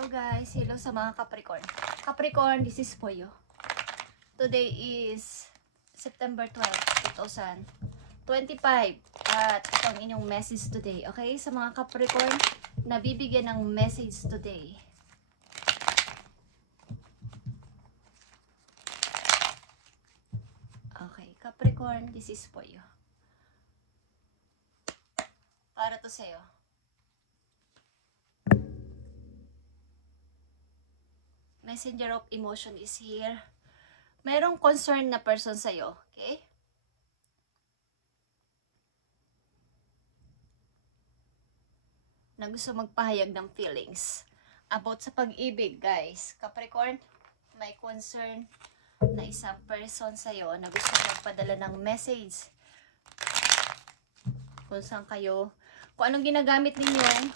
Hello guys, hello sa mga Capricorn. Capricorn, this is for you. Today is September 12, 2025. At ito ang inyong message today. Okay, sa mga Capricorn, nabibigyan ng message today. Okay, Capricorn, this is for you. Para to sa'yo. Messenger of emotion is here. Merong concern na person sa'yo, okay? Na gusto magpahayag ng feelings. About sa pag-ibig, guys. Capricorn, may concern na isang person sa'yo na gusto magpadala ng message. Kung saan kayo, kung anong ginagamit ninyo,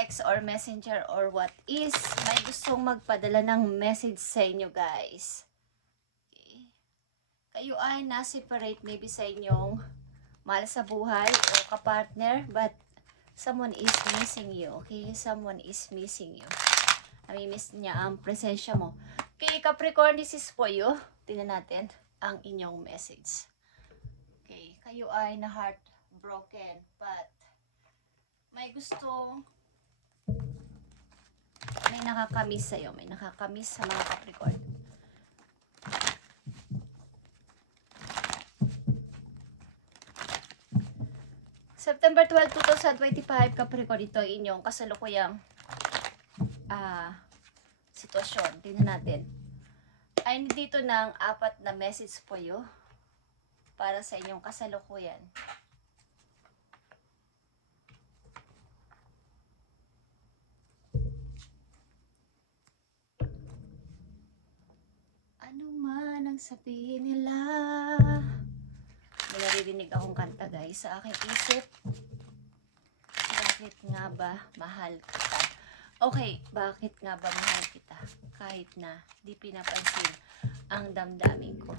text or messenger or what is, may gustong magpadala ng message sa inyo, guys. Okay. Kayo ay na-separate maybe sa inyong mahal sa buhay o kapartner, but someone is missing you, okay? Someone is missing you. Nami-miss niya ang presensya mo. Okay, Capricorn, this is for you. Tingnan natin ang inyong message. Okay, kayo ay na heartbroken, but may gustong may nakakamiss sa'yo. May nakakamiss sa mga Capricorn. September 12, 2025, Capricorn, ito ay inyong kasalukuyang sitwasyon. Tingnan natin. Ay dito ng 4 na message po you para sa inyong kasalukuyan. Ano man ang sabihin nila. May naririnig akong kanta, guys, sa aking isip. Bakit nga ba mahal kita? Okay, bakit nga ba mahal kita? Kahit na di pinapansin ang damdamin ko.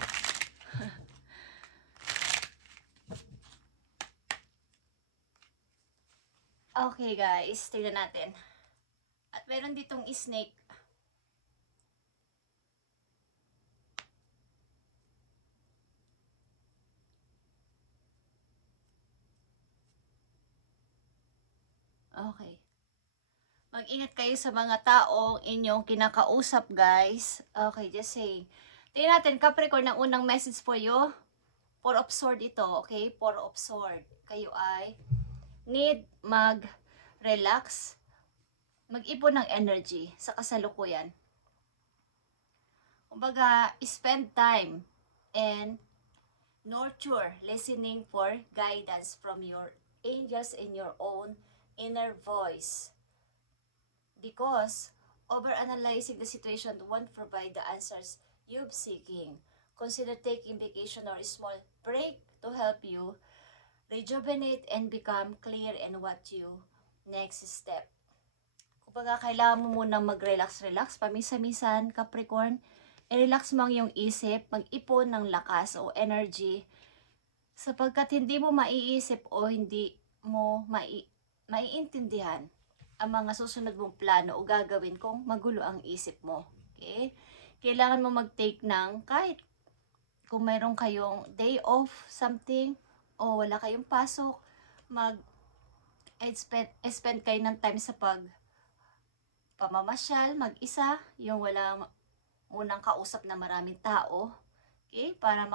Okay, guys, tingnan natin. At meron ditong snake. Okay. Mag-ingat kayo sa mga taong inyong kinakausap, guys. Okay, just saying. Tingnan natin, Capricorn, ang unang message for you. 4 of Swords ito, okay? 4 of Swords. Kayo ay need mag-relax, mag-ipon ng energy sa kasalukuyan. Kumbaga, spend time and nurture, listening for guidance from your angels and your own inner voice. Because overanalyzing the situation won't provide the answers you're seeking. Consider taking vacation or a small break to help you rejuvenate and become clear in what you next step. Kumbaga, kailangan mo munang mag-relax-relax, pamisa-misan, Capricorn. I-relax mo ang iyong isip, mag-ipon ng lakas o energy, sapagkat hindi mo maiisip o hindi mo maiintindihan ang mga susunod mong plano o gagawin kung magulo ang isip mo. Okay? Kailangan mo mag-take ng kahit kung mayroon kayong day off, something, o wala kayong pasok, spend kayo ng time sa pamamasyal, mag-isa, yung wala munang kausap na maraming tao, okay? Para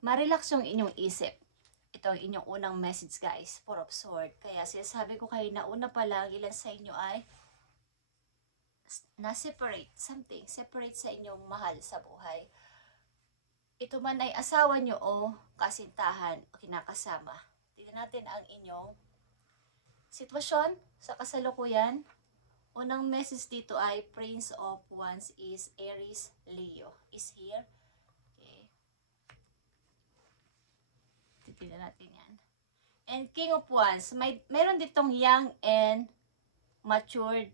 ma-relax yung inyong isip. Ito ang inyong unang message, guys, 4 of Swords. Kaya sinasabi ko kayo na una pa lang, ilan sa inyo ay na-separate, separate sa inyong mahal sa buhay. Ito man ay asawa nyo o kasintahan o kinakasama. Tignan natin ang inyong sitwasyon sa kasalukuyan. Unang message dito ay Prince of Wands is Aries, Leo is here. Okay. Titignan natin yan. And King of Wands, meron ditong young and matured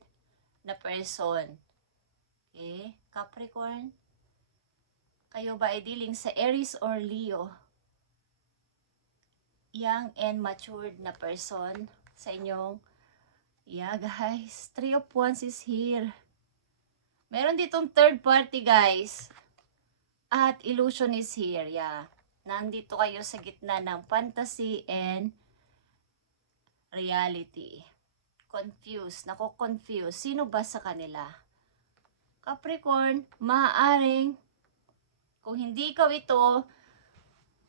na person. Okay. Capricorn, kayo ba ay dealing sa Aries or Leo? young and matured na person sa inyong, yeah guys, Three of Wands is here. Meron ditong third party guys. At illusion is here, yeah. Nandito kayo sa gitna ng fantasy and reality. Confused, nako-confuse. Sino ba sa kanila? Capricorn, maaaring, kung hindi ikaw ito,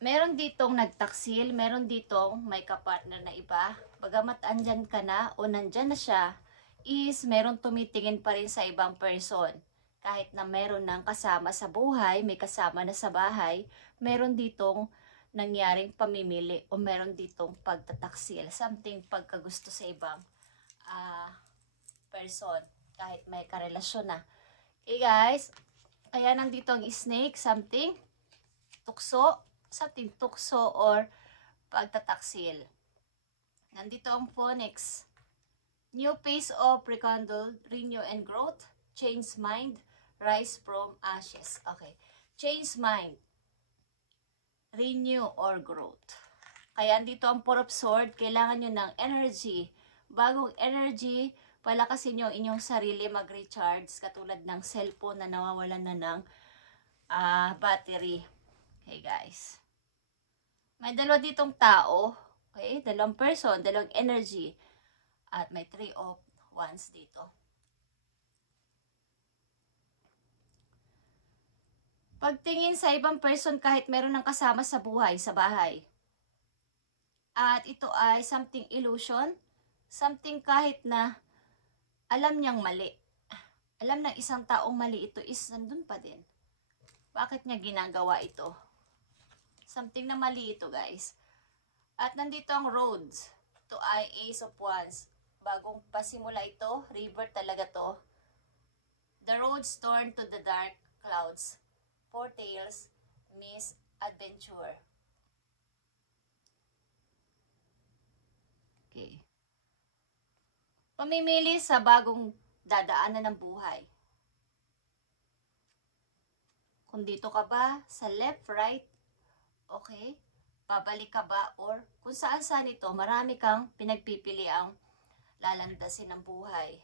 meron ditong nagtaksil, meron ditong may kapartner na iba. Bagamat andyan ka na o nandyan na siya, is meron tumitingin pa rin sa ibang person. Kahit na meron ng kasama sa buhay, may kasama na sa bahay, meron ditong nangyaring pamimili o meron ditong pagtataksil. Something pagkagusto sa ibang person. Kahit may karelasyon na. Okay guys, kaya nandito ang snake, something tukso, or pagtataksil. Nandito ang Phoenix. New phase of rekindle, renew and growth, change mind, rise from ashes. Okay. Change mind, renew or growth. Kaya andito ang Four of Swords, kailangan nyo ng energy. Bagong energy, palakasin nyo inyong sarili mag-recharge, katulad ng cellphone na nawawalan na ng battery. Okay guys. May dalawa ditong tao. Okay, dalawang person, dalawang energy. At may Three of Wands dito. Pagtingin sa ibang person kahit meron ng kasama sa buhay, sa bahay. At ito ay something illusion. Something kahit na alam niyang mali. Alam ng isang taong mali ito is nandun pa din. Bakit niya ginagawa ito? Something na mali ito guys. At nandito ang roads. Ito ay Ace of Wands. Bagong pasimula ito, river talaga to. The roads turn to the dark clouds. Four tails, misadventure. Okay. Pamimili sa bagong dadaanan ng buhay. Kung dito ka ba, sa left, right, okay, babalik ka ba, or kung saan-saan ito, marami kang pinagpipili ang lalandasin ng buhay.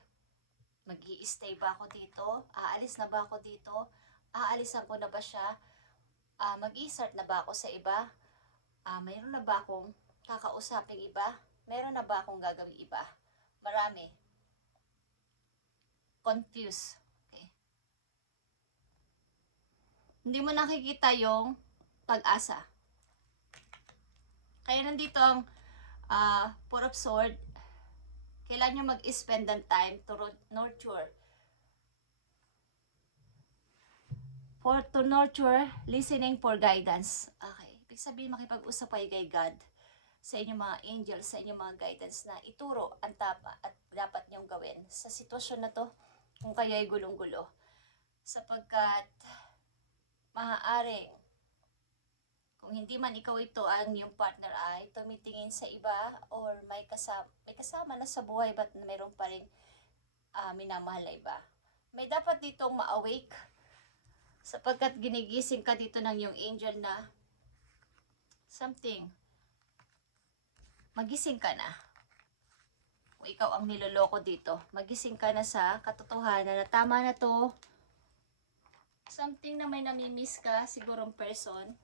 Mag-i-stay ba ako dito? Aalis na ba ako dito? Aalisan ko na ba siya? Mag-i-start na ba ako sa iba? Mayroon na ba akong kakausaping iba? Meron na ba akong gagawing iba? Marami. Confused. Okay. Hindi mo nakikita yung pag-asa. Kaya nandito ang Four of Swords. Kailangan nyo mag-spend ng time to nurture. To nurture, listening for guidance. Okay. Ibig sabihin, makipag-usap kayo kay God sa inyong mga angels, sa inyong mga guidance na ituro ang tama at dapat nyong gawin sa sitwasyon na to kung kayo ay gulong-gulo. Sapagkat maaaring kung hindi man ikaw ito ang yung partner ay tumitingin sa iba or may kasama na sa buhay but mayroon pa rin minamahal na iba. May dapat ditong ma-awake sapagkat ginigising ka dito ng yung angel na something. Magising ka na. Kung ikaw ang niloloko dito, magising ka na sa katotohanan na tama na to. Something na may namimiss ka, sigurong person.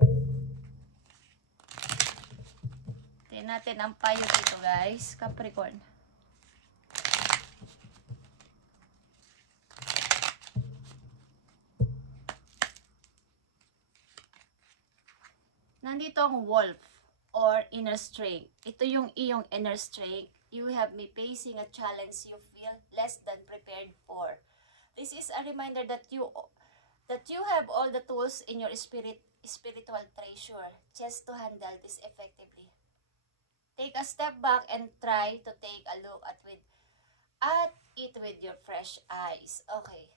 Tingnan natin ang payo dito guys, Capricorn. Nandito ang wolf or inner strength. Ito yung iyong inner strength. You have me facing a challenge you feel less than prepared for. This is a reminder that you have all the tools in your spiritual treasure just to handle this effectively. Take a step back and try to take a look at it with your fresh eyes. Okay.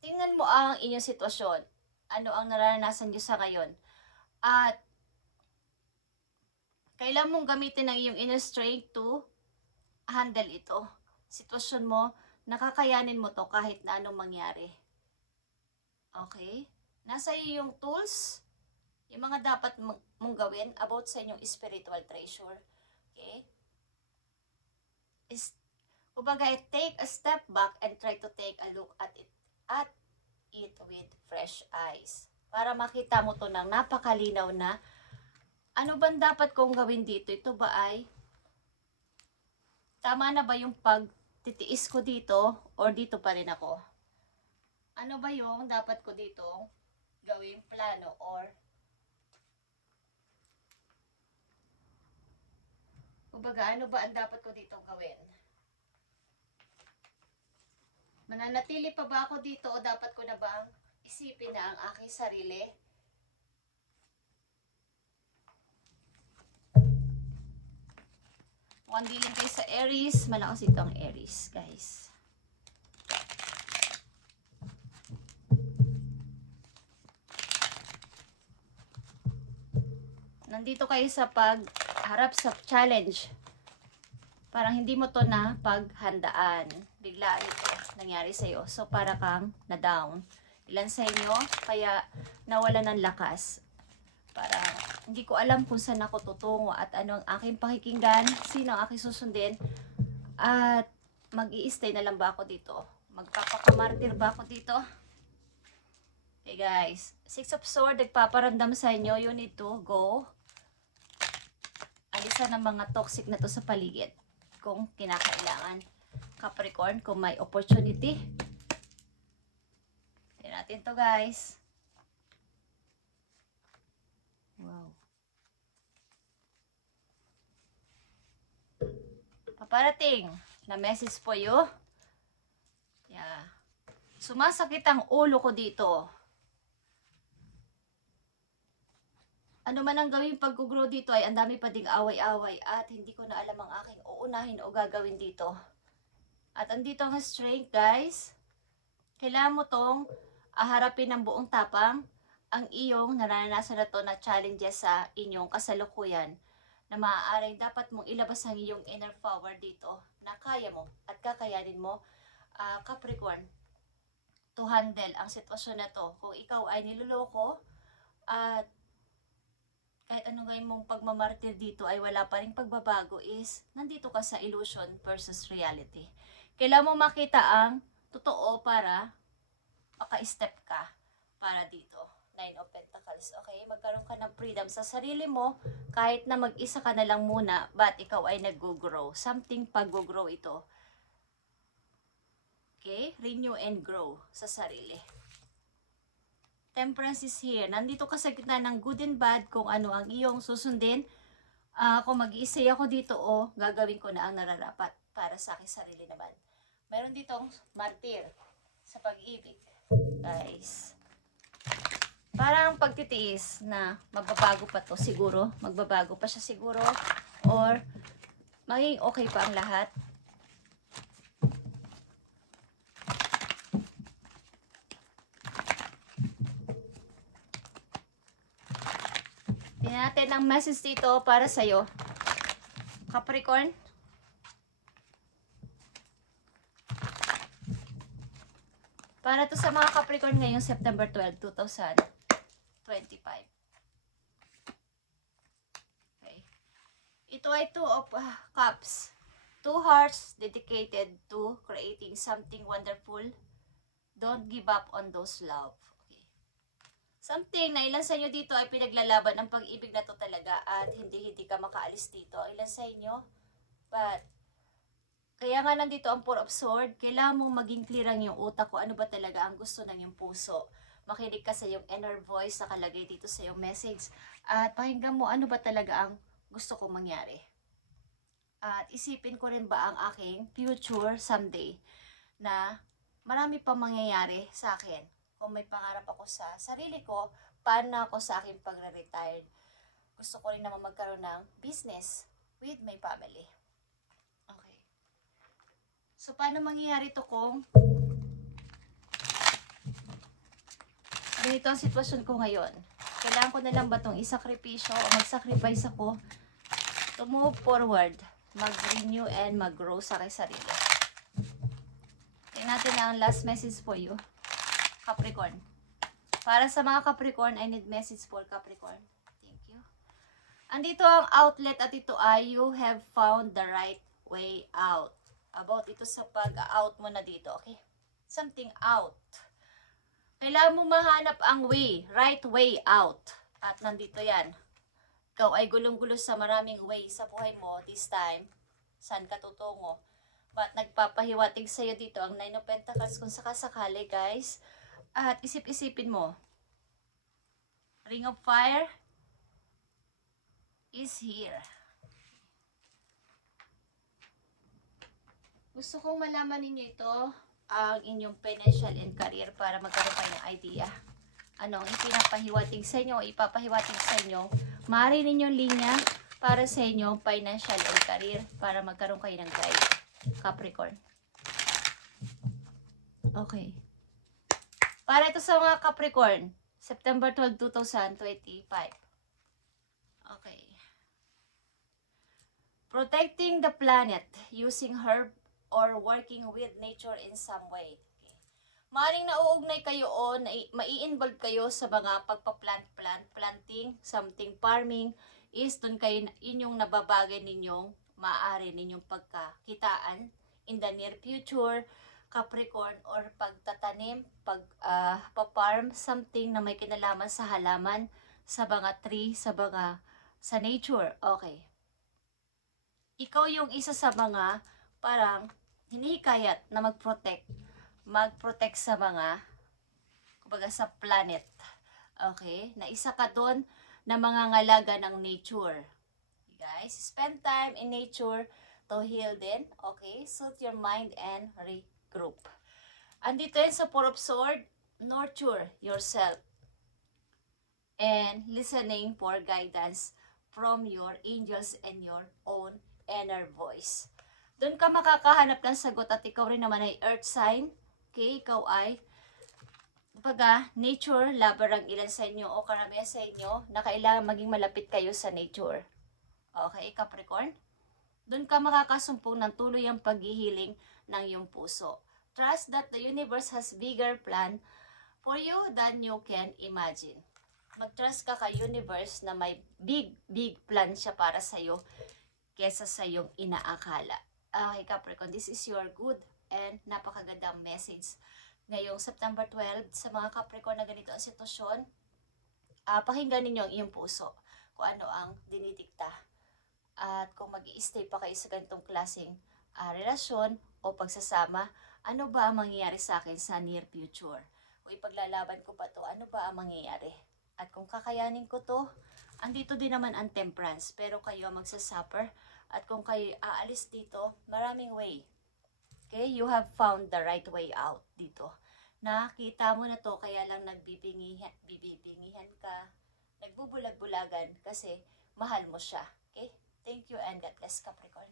Tingnan mo ang inyong sitwasyon. Ano ang nararanasan nyo sa ngayon. At kailan mong gamitin ang iyong inner strength to handle ito. Sitwasyon mo, nakakayanin mo to kahit na anong mangyari. Okay? Nasa iyo yung tools, yung mga dapat mong gawin about sa inyong spiritual treasure. Okay? Kumbaga, take a step back and try to take a look at it with fresh eyes. Para makita mo to ng napakalinaw na ano bang dapat kong gawin dito? Ito ba ay tama na ba yung pagtitiis ko dito or dito pa rin ako? Ano ba yung dapat ko dito gawing plano or kumbaga, ano ba ang dapat ko dito gawin? Mananatili pa ba ako dito o dapat ko na bang isipin na ang aking sarili? Mukhang dealing kayo sa Aries. Malakas ito ang Aries, guys. Nandito kayo sa pagharap sa challenge. Parang hindi mo to na paghandaan. Biglaan ito nangyari sa'yo. So, para kang na-down. Ilan sa inyo, kaya nawala ng lakas. Para hindi ko alam kung saan ako tutungo at ano ang aking pakikinggan, sino ang aking susundin, at mag-i-stay na lang ba ako dito? Magpapakamartir ba ako dito? Okay guys, Six of Swords, nagpaparamdam sa inyo, you need to go. Alisan ng mga toxic na to sa paligid. Kung kinakailangan. Capricorn, kung may opportunity. Tignan natin to guys. Wow. Paparating na message po you. Yeah. Sumasakit ang ulo ko dito. Ano man ang gawin pag-grow dito ay ang dami pa ding away-away at hindi ko na alam ang aking uunahin o gagawin dito. At andito ang strength guys. Kailangan mo tong harapin ng buong tapang ang iyong naranasan na to na challenges sa inyong kasalukuyan na maaaring dapat mong ilabas ang iyong inner power dito na kaya mo at kakayanin mo, Capricorn, to handle ang sitwasyon na to. Kung ikaw ay niloloko at kahit anong gawin mong pagmamartir dito ay wala pa rin pagbabago, is nandito ka sa illusion versus reality. Kailangan mo makita ang totoo para maka-step ka para dito. Nine of Pentacles. Okay? Magkaroon ka ng freedom sa sarili mo kahit na mag-isa ka na lang muna but ikaw ay nag-grow. Something pag-grow ito. Okay? Renew and grow sa sarili. Temperance is here. Nandito ka sa gitna ng good and bad kung ano ang iyong susundin. Kung mag-iisay ako dito o gagawin ko na ang nararapat para sa aking sarili naman. Mayroon ditong martir sa pag-ibig. Guys. Parang pagtitiis na magbabago pa to siguro. Magbabago pa siya siguro. Or maging okay pa ang lahat. Tingnan natin ang message dito para sa'yo. Capricorn. Para to sa mga Capricorn ngayong September 12, 2025. Okay. Ito ay Two of Cups. Two hearts dedicated to creating something wonderful. Don't give up on those love. Something na ilan sa inyo dito ay pinaglalaban ng pag-ibig na to talaga at hindi ka makaalis dito. Ilan sa inyo? But, kaya nga nandito ang Four of Swords, kailangan mong maging clear ang iyong utak ko ano ba talaga ang gusto ng iyong puso. Makinig ka sa iyong inner voice na nakalagay dito sa iyong message. At pakinggan mo ano ba talaga ang gusto kong mangyari. At isipin ko rin ba ang aking future someday na marami pang mangyayari sa akin. Kung may pangarap ako sa sarili ko, paano ako sa aking pagre-retired. Gusto ko rin naman magkaroon ng business with my family. Okay. So, paano mangyayari ito kung ganito ang sitwasyon ko ngayon? Kailangan ko na lang ba itong isakripisyo o mag-sacrifice ako to move forward, mag-renew and mag-grow sa aking sarili? Tingnan natin ang last message for you. Capricorn. Para sa mga Capricorn, I need message for Capricorn. Thank you. Andito ang outlet at ito ay you have found the right way out. About ito sa pag-out mo na dito, okay? Something out. Kailangan mo mahanap ang way, right way out. At nandito yan. Ikaw ay gulong-gulo sa maraming way sa buhay mo this time. Saan ka tutungo? But nagpapahiwatig sa'yo dito ang Nine of Pentacles kung sakasakali, guys. At isip-isipin mo. Ring of Fire is here. Gusto kong malaman ninyo ito, ang inyong financial and career para magkaroon kayo ng idea. Ano ang ipinapahiwatig sa inyo, ipapahiwatig sa inyo, maaari ninyong linya para sa inyong financial and career para magkaroon kayo ng guide. Capricorn. Okay. Para ito sa mga Capricorn, September 12, 2025. Okay. Protecting the planet using herb or working with nature in some way. Okay. Maaaring nauugnay kayo o mai-involve kayo sa mga planting, something farming, is dun kayo, inyong nababagay ninyong maaari ninyong pagkakitaan in the near future, Capricorn, or pagtatanim, pa-farm, something na may kinalaman sa halaman, sa mga tree, sa nature. Okay. Ikaw yung isa sa mga parang hinihikayat na mag-protect sa mga, kumbaga sa planet. Okay? Na isa ka doon na mga ngalaga ng nature. Guys, spend time in nature to heal din. Okay? Soothe your mind and regroup. Andito yan sa Four of Swords, nurture yourself and listening for guidance from your angels and your own inner voice. Doon ka makakahanap ng sagot at ikaw rin naman ay earth sign. Okay, ikaw ay nature lover ang ilan sa inyo o karamihan sa inyo na kailangan maging malapit kayo sa nature. Okay, Capricorn? Doon ka makakasumpong ng tuluyang paghihiling ng iyong puso. Trust that the universe has bigger plan for you than you can imagine. Mag-trust ka kay universe na may big plan siya para sa iyo kesa sa iyong inaakala. Okay, Capricorn, this is your good and napakagandang message. Ngayong September 12, sa mga Capricorn na ganito ang sitwasyon, pakinggan ninyo ang iyong puso kung ano ang dinidikta. At kung mag-i-stay pa kayo sa ganitong klaseng relasyon o pagsasama, ano ba ang mangyayari sa akin sa near future? O ipaglalaban ko pa to, ano ba ang mangyayari? At kung kakayanin ko to, andito din naman ang temperance, pero kayo magsasuffer. At kung kayo aalis dito, maraming way. Okay, you have found the right way out dito. Nakita mo na to, kaya lang nagbibingihan ka, nagbubulag-bulagan kasi mahal mo siya. Okay, thank you and God bless, Capricorn.